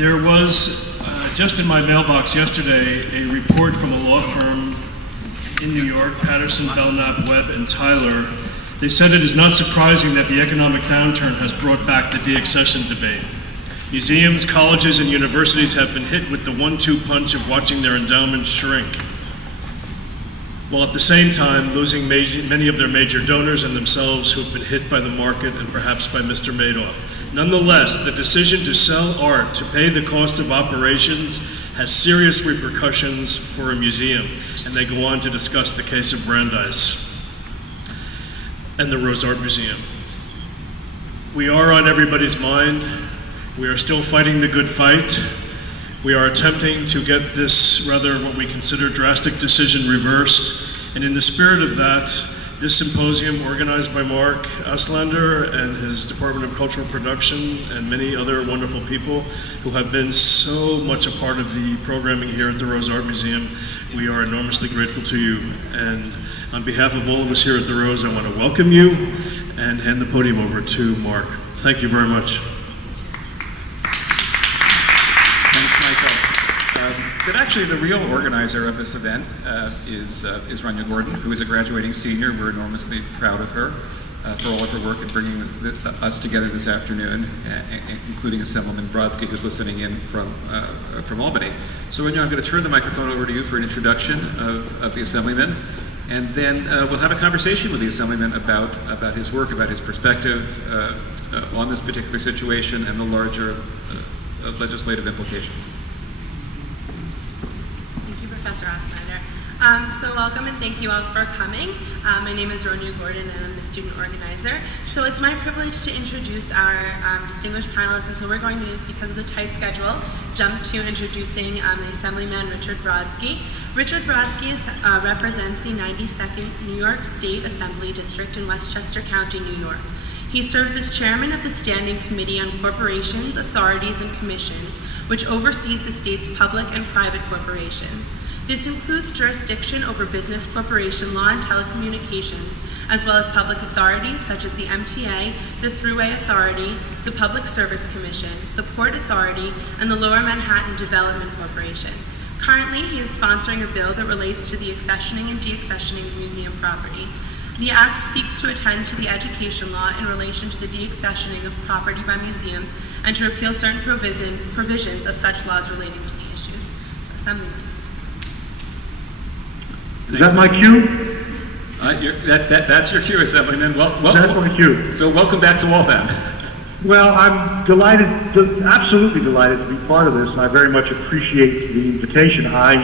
There was, just in my mailbox yesterday, a report from a law firm in New York, Patterson, Belknap, Webb, and Tyler. They said it is not surprising that the economic downturn has brought back the deaccession debate. Museums, colleges, and universities have been hit with the one-two punch of watching their endowments shrink, while at the same time losing many of their major donors and themselves who have been hit by the market and perhaps by Mr. Madoff. Nonetheless, the decision to sell art to pay the cost of operations has serious repercussions for a museum, and they go on to discuss the case of Brandeis and the Rose Art Museum. We are on everybody's mind. We are still fighting the good fight. We are attempting to get this rather what we consider drastic decision reversed. And in the spirit of that, this symposium organized by Mark Auslander and his Department of Cultural Production and many other wonderful people who have been so much a part of the programming here at the Rose Art Museum, we are enormously grateful to you. And on behalf of all of us here at the Rose, I want to welcome you and hand the podium over to Mark. Thank you very much. But actually, the real organizer of this event is Rania Gordon, who is a graduating senior. We're enormously proud of her for all of her work in bringing us together this afternoon, including Assemblyman Brodsky, who's listening in from Albany. So Rania, I'm going to turn the microphone over to you for an introduction of the Assemblyman, and then we'll have a conversation with the Assemblyman about his work, about his perspective on this particular situation and the larger legislative implications. Professor Auslander. So welcome and thank you all for coming. My name is Ronia Gordon and I'm the student organizer. So it's my privilege to introduce our distinguished panelists, and so we're going to, because of the tight schedule, jump to introducing the Assemblyman Richard Brodsky. Richard Brodsky represents the 92nd New York State Assembly District in Westchester County, New York. He serves as chairman of the Standing Committee on Corporations, Authorities, and Commissions, which oversees the state's public and private corporations. This includes jurisdiction over business corporation law and telecommunications, as well as public authorities such as the MTA, the Thruway Authority, the Public Service Commission, the Port Authority, and the Lower Manhattan Development Corporation. Currently, he is sponsoring a bill that relates to the accessioning and deaccessioning of museum property. The Act seeks to attend to the education law in relation to the deaccessioning of property by museums and to repeal certain provisions of such laws relating to the issues. So, Assemblyman. Is that my cue? That's your cue, Assemblyman. That's my cue. So welcome back to all that. Well, I'm delighted, absolutely delighted to be part of this. I very much appreciate the invitation. I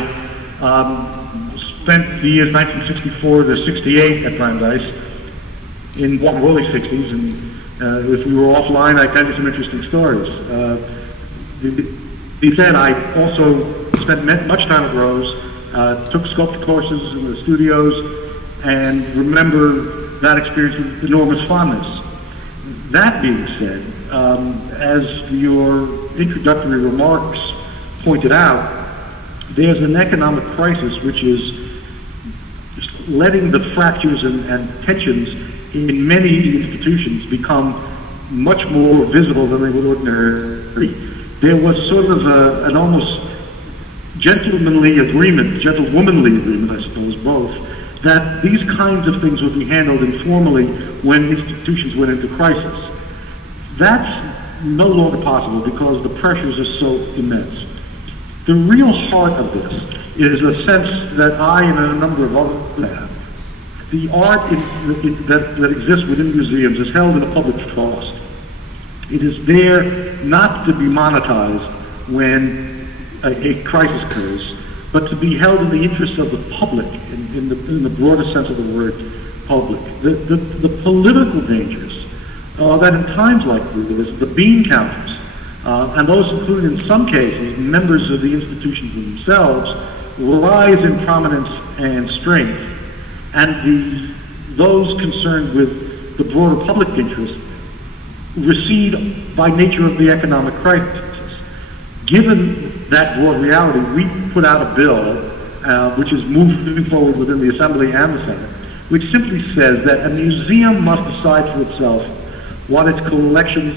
spent the years 1964 to 68 at Brandeis in the early 60s, and if we were offline, I tell you some interesting stories. He said I also spent much time at Rose, took sculpture courses in the studios, and remember that experience with enormous fondness. That being said, as your introductory remarks pointed out, there's an economic crisis which is letting the fractures and tensions in many institutions become much more visible than they would ordinarily. There was sort of an almost gentlemanly agreement, gentlewomanly agreement, I suppose, both, that these kinds of things would be handled informally when institutions went into crisis. That's no longer possible because the pressures are so immense. The real heart of this is a sense that I and a number of others have. The art that exists within museums is held in a public trust. It is there not to be monetized when a crisis occurs, but to be held in the interest of the public, in the broader sense of the word public. The political dangers that in times like this, the bean counters, and those including in some cases members of the institutions themselves, rise in prominence and strength, and those concerned with the broader public interest recede by nature of the economic crisis. Given that broad reality, we put out a bill which is moving forward within the Assembly and the Senate, which simply says that a museum must decide for itself what its collections